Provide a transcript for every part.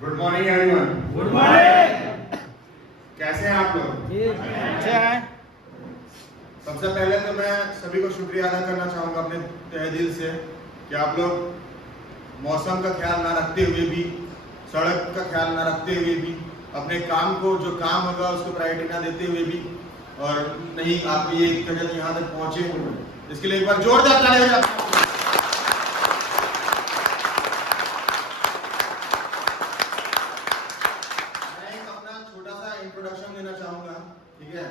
Good morning everyone. Good morning. कैसे हैं आप लोग? अच्छे हैं। सबसे पहले तो मैं सभी को शुक्रिया अदा करना चाहूँगा अपने तहे दिल से कि आप लोग मौसम का ख्याल ना रखते हुए भी, सड़क का ख्याल ना रखते हुए भी, अपने काम को जो काम होगा उसको प्रायोरिटी ना देते हुए भी और नहीं आप ये जगह यहाँ तक पहुँचे, इसके लिए एक बार जोरदार ताली हो जाए। इंट्रोडक्शन देना चाहूंगा, ठीक है?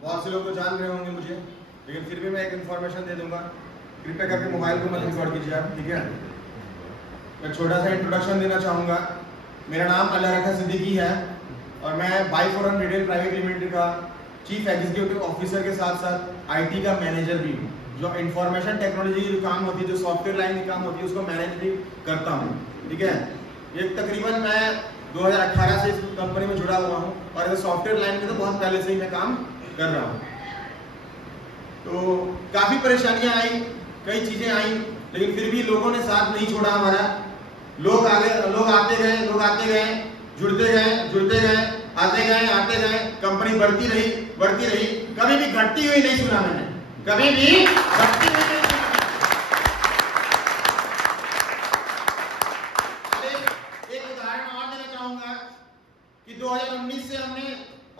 बहुत से लोग तो जान रहे होंगे मुझे, लेकिन फिर भी मैं एक इन्फॉर्मेशन दे दूंगा। कृपया करके मोबाइल को मत रिकॉर्ड कीजिए आप, ठीक है? मैं छोटा सा इंट्रोडक्शन देना चाहूंगा। मेरा नाम अल्लाह रखा सिद्दीकी है और मैं बाईफोरन रिटेल प्राइवेट लिमिटेड का चीफ एग्जीक्यूटिव ऑफिसर के साथ साथ आईटी का मैनेजर भी हूँ। जो इंफॉर्मेशन टेक्नोलॉजी की जो काम होती है, जो सॉफ्टवेयर लाइन की काम होती है, उसको मैनेज भी करता हूँ, ठीक है? ये तकरीबन मैं 2018 से इस कंपनी में जुड़ा हुआ हूँ और इस सॉफ्टवेयर लाइन में तो बहुत पहले से ही मैं काम कर रहा हूँ। तो काफ़ी परेशानियाँ आई, कई चीज़ें आई, लेकिन फिर भी लोगों ने साथ नहीं छोड़ा हमारा। लोग आते गए, जुड़ते गए, आते गए, कंपनी बढ़ती रही, कभी भी घटती हुई नहीं सुना मैंने, कभी भी घटती हुई नहीं। एक उदाहरण और देना चाहूंगा कि 2019 से हमने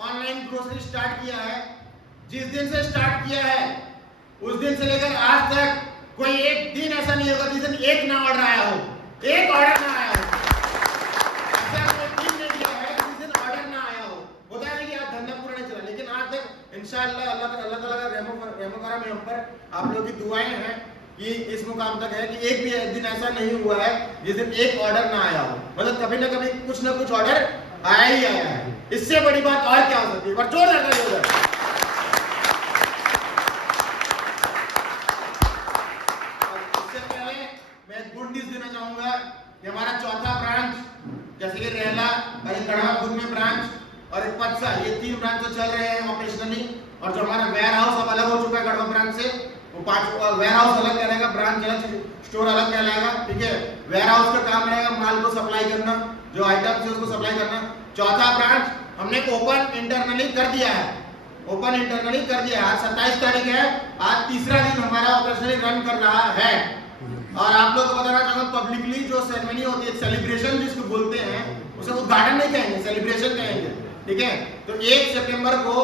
ऑनलाइन ग्रोसरी स्टार्ट किया है। जिस दिन से स्टार्ट किया है उस दिन से लेकर आज तक कोई एक दिन ऐसा नहीं होगा जिस दिन एक ना ऑर्डर आया हो, एक ऑर्डर ना आया हो। ऐसा कोई दिन नहीं दिया है जिस दिन ऑर्डर ना आया हो। होता है कि आज धंधा पूरा नहीं चला, लेकिन आज तक इंशाअल्लाह अल्लाह ताला का रहमो करम है हम पर, आप लोगों की दुआएं हैं कि इस मुकाम तक है कि एक भी दिन ऐसा नहीं हुआ है जिस दिन एक ऑर्डर ना आया हो। मतलब कभी ना कभी कुछ ना कुछ ऑर्डर आया ही आया है। इससे बड़ी बात और क्या हो सकती है? पर जोरदार ताली हो जाए। इससे पहले मैं गुड न्यूज देना चाहूंगा कि हमारा चौथा ब्रांच, जैसे कि रेला और कड़वापुर में ब्रांच और एक पटसा, ये 3 ब्रांच तो चल रहे हैं ऑपरेशनली। और जो हमारा वेयर हाउस अब अलग हो चुका है कड़वा ब्रांच से, वो 5 वेयर हाउस अलग कहलाएगा, ब्रांच अलग, स्टोर अलग कहलाएगा, ठीक है? वेयर हाउस का काम रहेगा माल को सप्लाई करना, जो आइटम है उसको सप्लाई करना। चौथा ब्रांच हमने ओपन इंटरनली कर दिया है, आज 27 तारीख है, आज तीसरा दिन हमारा ऑपरेशनली रन कर रहा है। और आप लोग को बताना चाहूंगा, पब्लिकली जो सेरेमनी होती है, सेलिब्रेशन जिसको बोलते हैं, उसे उद्घाटन नहीं कहेंगे, सेलिब्रेशन कहेंगे, ठीक है? तो 1 सितंबर को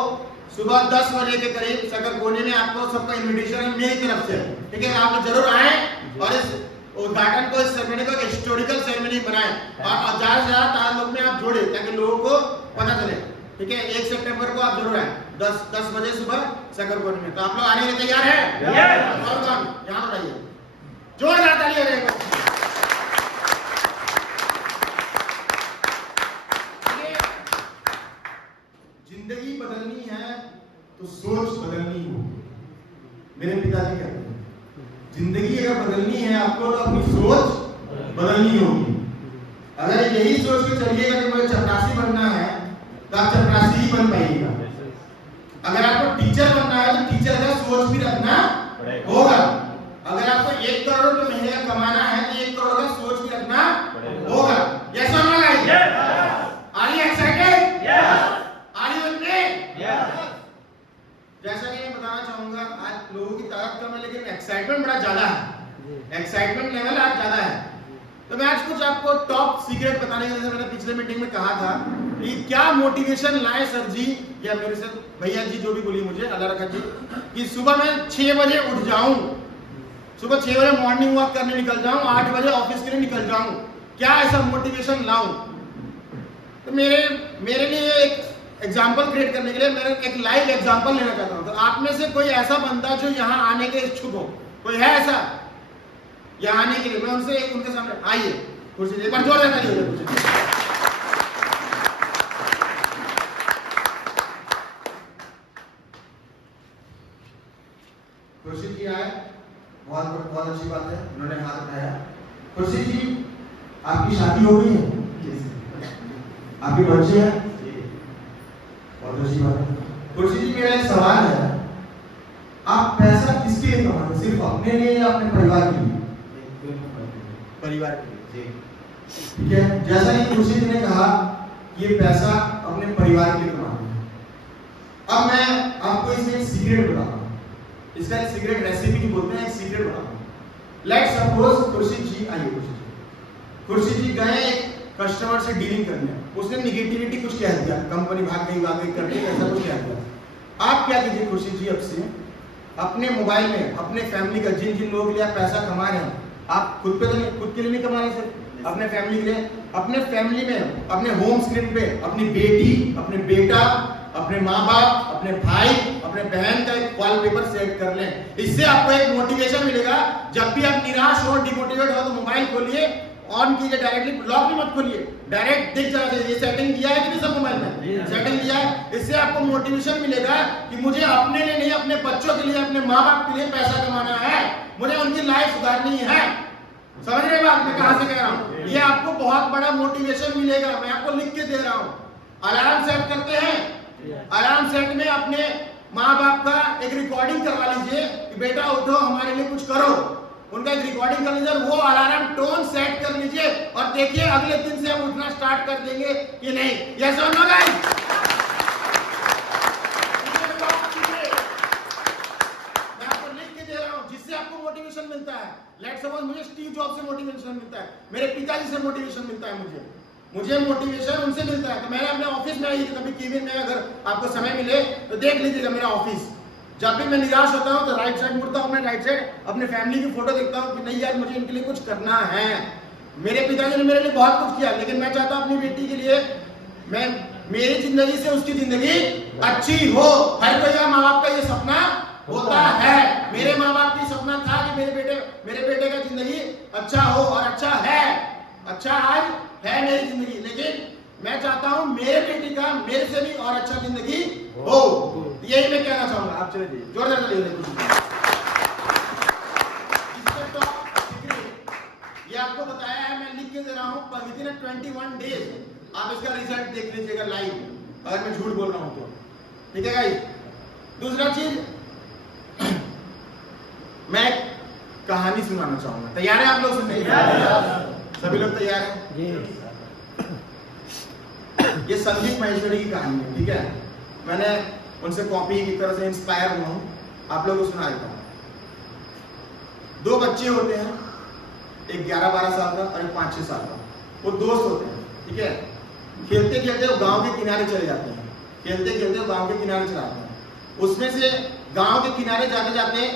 सुबह 10 बजे के करीब सकरकोनी में आपको सबका इनविटेशन है मेरी तरफ से, ठीक है? आप लोग जरूर आए और इस उद्घाटन को, इस सेरेमनी को एक हिस्टोरिकल सेरेमनी बनाएं और ज्यादा से ज्यादा लोग में आप जोड़े ताकि लोगों को पता चले, ठीक है? 1 सितंबर को आप जरूर आए 10 बजे सुबह सकरकोनी में। तो आप लोग आने के लिए तैयार हैं? और कौन यहाँ बताइए, जोरदार ताली हो जाएगा। जिंदगी बदलनी है तो सोच बदलनी होगी। मेरे पिताजी कहते हैं जिंदगी अगर बदलनी है आपको तो अपनी सोच बदलनी होगी। अगर यही सोच के चलिएगा कि मुझे चपरासी बनना है तो आप चपरासी ही बन पाइएगा। अगर आपको टीचर बनना है तो टीचर का सोच भी रखना होगा। अगर आपको 1 करोड़ रुपए महीने का कमाना है तो 1 करोड़ का सोच भी रखना होगा। यस और no guys? Are you excited? Are you with me? जैसा कि मैं बताना चाहूंगा, आज लोगों की ताकत कम है लेकिन एक्साइटमेंट बड़ा ज्यादा है, एक्साइटमेंट लेवल आज ज्यादा है। तो मैं आज कुछ आपको टॉप सीक्रेट बताने के लिए, मैंने पिछले मीटिंग में कहा था कि क्या मोटिवेशन लाए सर जी या मेरे से भैया जी जो भी बोली मुझे अल्लाह रखा जी, कि सुबह मैं 6 बजे उठ जाऊं, सुबह 6 बजे मॉर्निंग वॉक करने निकल जाऊं, 8 बजे ऑफिस के लिए निकल जाऊं, क्या ऐसा मोटिवेशन लाऊं? तो मेरे लिए एक एग्जाम्पल क्रिएट करने के लिए मैं एक लाइव एग्जाम्पल लेना चाहता हूं। तो आप में से कोई ऐसा बंदा जो यहाँ आने के इच्छुक हो, कोई है ऐसा यहाँ आने के लिए? मैं उनसे उनके सामने आइए, कुर्सी एक बार जोर देना चाहिए। खुर्शीद जी आए, बहुत अच्छी बात है, उन्होंने हाथ उठाया। खुर्शीद जी, आपकी शादी हो गई है? आपके बच्चे हैं? बहुत अच्छी बात है। खुर्शीद जी, मेरा एक सवाल है, आप पैसा किसके लिए कमाते हैं? सिर्फ अपने लिए या अपने परिवार के लिए? परिवार के लिए। ठीक है, जैसा कि खुशी जी ने कहा कि ये पैसा अपने परिवार के लिए कमाना है। अब मैं आपको इसमें एक सीक्रेट बताता हूँ, इसका एक सीक्रेट रेसिपी बोलते हैं, एक सीक्रेट बताता हूँ। लेट्स सपोज खुर्शीद जी आइए, खुर्शीद जी गए एक कस्टमर से डीलिंग करने, उसने निगेटिविटी कुछ कह दिया, कंपनी भाग गई करके ऐसा कुछ कह दिया। आप क्या कीजिए खुर्शीद जी, अब से अपने मोबाइल में अपने फैमिली का, जिन जिन लोगों के लिए आप पैसा कमा रहे हैं, आप खुद पे तो नहीं, खुद के लिए नहीं कमा रहे सिर्फ अपने फैमिली के लिए, अपने फैमिली में अपने होम स्क्रीन पे अपनी बेटी, अपने बेटा, अपने माँ बाप, अपने भाई, अपने बहन का एक वॉलपेपर सेट कर लें। इससे आपको एक मोटिवेशन मिलेगा। जब भी आप निराश हो, डिमोटिवेट हो, तो मोबाइल खोलिए, ऑन कीजिए, डायरेक्टली लॉक भी मत खोलिए, डायरेक्ट दिख जाएगा ये सेटिंग किया है कि नहीं सब मोबाइल में सेटिंग किया है। इससे आपको मोटिवेशन मिलेगा कि मुझे अपने लिए नहीं, अपने बच्चों के लिए, अपने माँ बाप के लिए पैसा कमाना है, मुझे उनकी लाइफ सुधारनी है। समझ रहे बात मैं कहां से कह रहा हूं? ये आपको बहुत बड़ा मोटिवेशन मिलेगा। मैं आपको लिख के दे रहा हूं। अलार्म सेट करते हैं, अलार्म सेट में अपने माँ बाप का एक रिकॉर्डिंग करवा लीजिए कि बेटा उठो हमारे लिए कुछ करो, उनका एक रिकॉर्डिंग कर लीजिए, वो अलार्म टोन सेट कर लीजिए और देखिए अगले दिन से हम उठना स्टार्ट कर देंगे कि नहीं। यस और नो गाइस? मैं आपको लिख के दे रहा हूं जिससे आपको मोटिवेशन मिलता है। लेट्स सपोज मुझे स्टीव जॉब से मोटिवेशन मिलता है, मेरे पिताजी से मोटिवेशन मिलता है, मुझे मोटिवेशन उनसे मिलता है। तो मैंने अपने ऑफिस में आई, कभी केबिन में अगर आपको समय मिले तो देख लीजिएगा मेरा ऑफिस। जब भी मैं निराश होता हूं तो राइट साइड मुड़ता हूं, मैं राइट साइड अपने फैमिली की फोटो देखता हूं कि नहीं यार मुझे इनके लिए कुछ करना है। मेरे पिताजी ने मेरे लिए बहुत कुछ किया, लेकिन मैं चाहता हूं अपनी बेटी के लिए मैं मेरी जिंदगी से उसकी जिंदगी अच्छी हो। हर कोई का माँ बाप का ये सपना होता है। मेरे माँ बाप की सपना था कि मेरे बेटे का जिंदगी अच्छा हो, और अच्छा है, अच्छा आज है मेरी जिंदगी, लेकिन मैं चाहता हूं मेरे बेटी का मेरे से भी और अच्छा जिंदगी हो। यही मैं कहना चाहूंगा। आप चले जाइए, जोरदार तालियां दीजिए। ये आपको बताया है, मैं लिख के दे रहा हूं, विदिन 21 डेज आप इसका रिजल्ट देख लीजिएगा लाइव, अगर मैं झूठ बोल रहा हूं तो। ठीक है गाइस? दूसरा चीज, मैं कहानी सुनाना चाहूंगा। तैयार है आप लोग सुनने के लिए? सभी लोग तैयार हैं? ये संदीप महेश्वरी की कहानी है। ठीक है, मैंने उनसे कॉपी की तरह से इंस्पायर हुआ हूं, आप लोगों को सुना देता हूं। दो बच्चे होते हैं, एक 11-12 साल का और एक 5-6 साल का। वो दोस्त होते हैं। ठीक है, खेलते खेलते वो गांव के किनारे चले जाते हैं, खेलते खेलते वो गांव के किनारे चले जाते हैं। उसमें से गांव के किनारे जाते जाते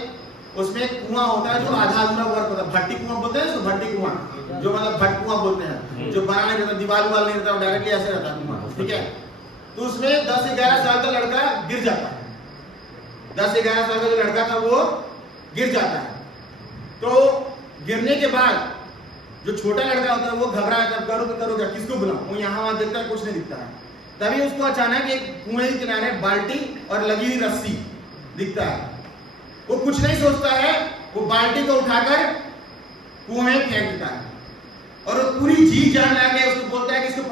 उसमें एक कुआं होता है जो आधा अधूरा वर्क होता है, भट्टी कुआं बोलते हैं, भट्टी कुआं, जो मतलब भट्ट कुआं बोलते हैं, जो बना नहीं रहता, दीवार वाल नहीं रहता, डायरेक्टली ऐसे रहता है कुआं। ठीक है, तो उसमें 10-11 साल का लड़का गिर जाता है। 10-11 साल का जो लड़का था वो गिर जाता है। तो गिरने के बाद जो छोटा लड़का होता है वो घबरा जाता है, करो तो करो क्या, किसको बुलाऊं, वो यहाँ वहां देखता है, कुछ नहीं दिखता है। तभी उसको अचानक एक कुएं के किनारे बाल्टी और लगी हुई रस्सी दिखता है। वो कुछ नहीं सोचता है, वो बाल्टी को उठाकर कुएं में फेंक देता है और वो पूरी जी जान लगा के उसको बोलता है कि इसको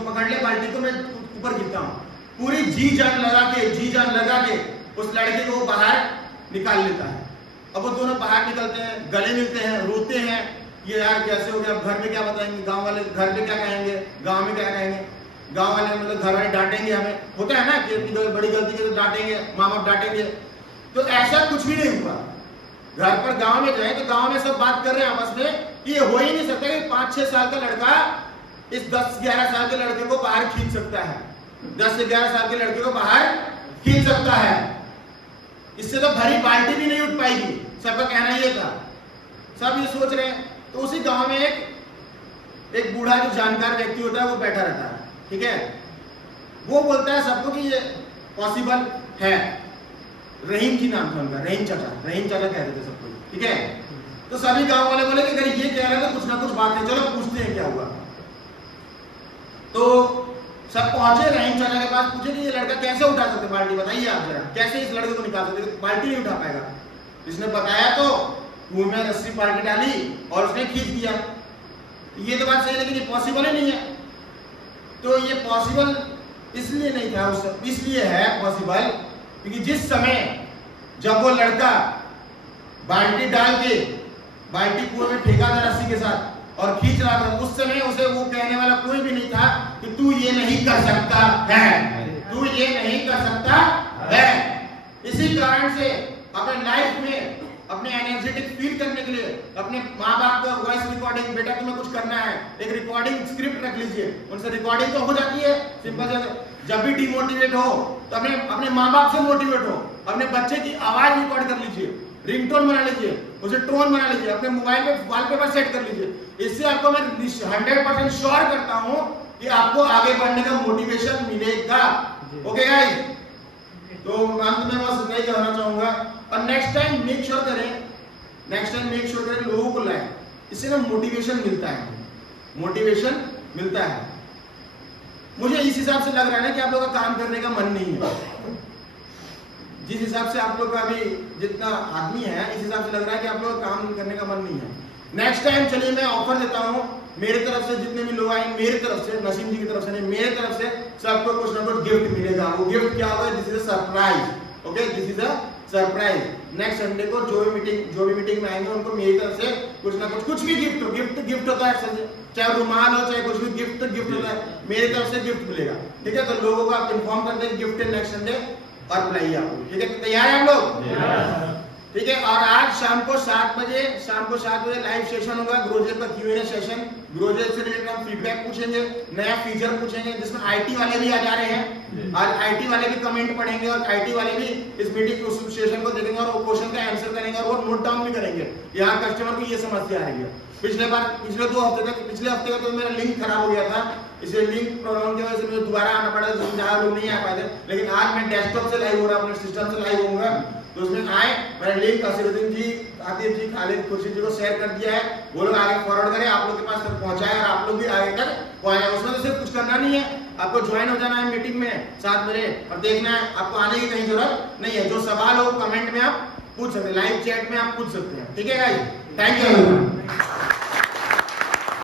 पकड़ ले बाल्टी को, मैं ऊपर गिरता हूं। पूरी जी जान लगा के उस लड़के को वो बाहर निकाल लेता है। अब वो दोनों बाहर निकलते हैं, गले मिलते हैं, रोते हैं, ये यार कैसे हो गया, घर में क्या बताएंगे, गांव वाले घर में क्या कहेंगे, गांव में क्या कहेंगे, गांव वाले मतलब घर वाले डांटेंगे हमें, होता है ना कि बड़ी गलती की तो डांटेंगे, माँ बाप डांटेंगे। तो ऐसा कुछ भी नहीं हुआ। घर पर गांव में जाए तो गांव में सब बात कर रहे हैं आपस में, ये हो ही नहीं सकता कि 5-6 साल का लड़का इस 10-11 साल के लड़के को बाहर खींच सकता है, 10 से 11 साल के लड़के को बाहर खींच सकता है। इससे तो भरी बाल्टी भी नहीं उठ पाएगी, सबका कहना ये था, सब ये सोच रहे हैं। तो उसी गांव में एक बूढ़ा जो जानकार व्यक्ति होता है वो बैठा रहता है। ठीक है, वो बोलता है सबको कि ये पॉसिबल है। रहीम जी नाम था उनका, रहीम चाचा कहते थे सबको। ठीक है, तो सभी गांव वाले बोले कि अगर ये कह रहे हैं तो कुछ ना कुछ बात है, चलो पूछते हैं क्या हुआ। तो सब पहुंचे रहीम चाचा के पास, पूछे कि ये लड़का कैसे उठा सकते बाल्टी, बताइए आप जरा, कैसे इस लड़के को निकाल सकते, बाल्टी नहीं उठा पाएगा। इसने बताया तो कुएं में रस्सी बाल्टी डाली और उसने खींच दिया। ये तो बात सही है, लेकिन ये पॉसिबल ही नहीं है। तो ये पॉसिबल इसलिए नहीं था, इसलिए है पॉसिबल क्योंकि जिस समय जब वो लड़का बाल्टी डाल के बाल्टी कुएं में फेंका था रस्सी के साथ और खींच रहा था, उस समय उसे वो कहने वाला कोई भी नहीं था कि तू ये नहीं कर सकता है, तू ये नहीं कर सकता है। इसी कारण से अपने लाइफ में अपने एनर्जेटिक फील करने के लिए अपने माँ बाप का वॉइस रिकॉर्डिंग, बेटा तुम्हें कुछ करना है, एक रिकॉर्डिंग स्क्रिप्ट रख लीजिए, उनसे रिकॉर्डिंग तो हो जाती है सिंपल से। जब भी डिमोटिवेट हो तो अपने माँ बाप से मोटिवेट हो, अपने बच्चे की आवाज रिकॉर्ड कर लीजिए, रिंगटोन बना लीजिए, उसे टोन बना लीजिए, अपने मोबाइल पे वॉलपेपर सेट कर लीजिए। इससे आपको मैं 100% श्योर करता हूं कि आपको आगे बढ़ने का मोटिवेशन मिलेगा। ओके गाइस, तो अंत में बस इतना ही कहना चाहूंगा। और नेक्स्ट टाइम मेक श्योर करें लोगों को लाएं, इससे ना मोटिवेशन मिलता है, मोटिवेशन मिलता है। मुझे इस हिसाब से लग रहा है ना कि आप लोगों का काम करने का मन नहीं है, जिस हिसाब से आप लोग का अभी जितना आदमी है, इस हिसाब से लग रहा है कि आप लोग का काम करने का मन नहीं है। नेक्स्ट टाइम चलिए मैं ऑफर देता हूं, मेरे तरफ से जितने भी लोग आए, मेरे तरफ से, नसीम जी की तरफ से नहीं, मेरे तरफ से सबको कुछ ना कुछ गिफ्ट मिलेगा। वो गिफ्ट क्या होगा? This is a surprise. Okay, this is a surprise. Next Sunday को जो भी मीटिंग में आएंगे उनको मेरी तरफ से कुछ ना कुछ भी गिफ्ट होता है, चाहे रुमाल हो चाहे कुछ भी गिफ्ट होता है, मेरी तरफ से गिफ्ट मिलेगा। ठीक है, तो लोगों को आप इन्फॉर्म कर दें गिफ्ट है नेक्स्ट संडे और बुलाइए आपको। ठीक है, तैयार है हम लोग? ठीक है, और आज शाम को 7 बजे लाइव सेशन होगा, ग्रोजेट का Q&A सेशन। ग्रोजेट से रिलेटेड हम फीडबैक पूछेंगे, नया फीचर पूछेंगे, जिसमें आईटी वाले भी आ जा रहे हैं। आज आईटी वाले भी कमेंट पढ़ेंगे और आईटी वाले भी इस मीटिंग सेशन को देखेंगे और वो क्वेश्चन का आंसर करेंगे और वो नोट डाउन भी करेंगे। यहाँ कस्टमर की ये समस्या आ रही है। पिछले 2 हफ्ते तक, पिछले हफ्ते का तो मेरा लिंक खराब हो गया था, इसलिए लिंक प्रॉब्लम की वजह से मुझे दोबारा आना पड़ा, जहाँ लोग नहीं आ पाए थे। लेकिन आज मैं डेस्कटॉप से लाइव हो रहा, अपने सिस्टम से लाइव होऊंगा, तो उसमें आए, मैंने लिंक असीरुद्दीन जी, आतिफ जी, खालिद, खुर्शीद जी को शेयर कर दिया है। वो लोग आगे फॉरवर्ड करें, आप लोग के पास तक पहुंचाए और आप लोग भी आगे तक पहुंचाए। उसमें तो सिर्फ कुछ करना नहीं है, आपको ज्वाइन हो जाना है मीटिंग में 7 बजे और देखना है, आपको आने की कहीं जरूरत नहीं है। जो सवाल हो कमेंट में आप पूछ सकते हैं, लाइव चैट में आप पूछ सकते हैं। ठीक है गाइस, थैंक यू।